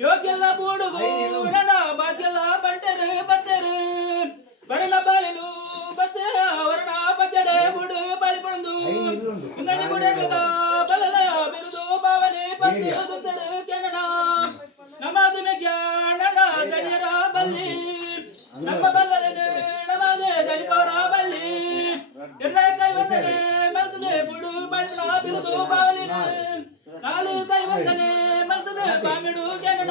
ಯೋಗ್ಯಲ್ಲ ಬೂಡುಗು ನಡ ಬಾಗ್ಯಲ್ಲ ಬಂಟರು ಬತ್ತರು ಬಡಲ ಬಾಲಿಲು ಬತ್ತೆ ವರ್ಣ ಬಚ್ಚಡೆ ಬುಡು ಬಾಳಿಕೊಂಡು ಇಂಗನಿ ಬುಡಕ ಬಲಲ ಬಿರುದು ಬಾವಲಿ ಪತ್ತು ದುಂದರು ಕೆನಡ ನಮಾದು ಜ್ಞಾನಡ ದನಿಯರ ಬಲ್ಲಿ ನಮ್ಮ ಬಲ್ಲನೆ ನಮಾದೆ ದಲಿಪರ ಬಲ್ಲಿ ಎಲ್ಲ ಕೈವಂದನೆ ಮಲ್ತದೆ ಬುಡು ಬಾಳಿನ ಬಿರುದು ಬಾವಲಿ ನಾಲು ಕೈವಂದನೆ ಮಲ್ತದೆ ಬಾಮಿಡು ಕೆನಡ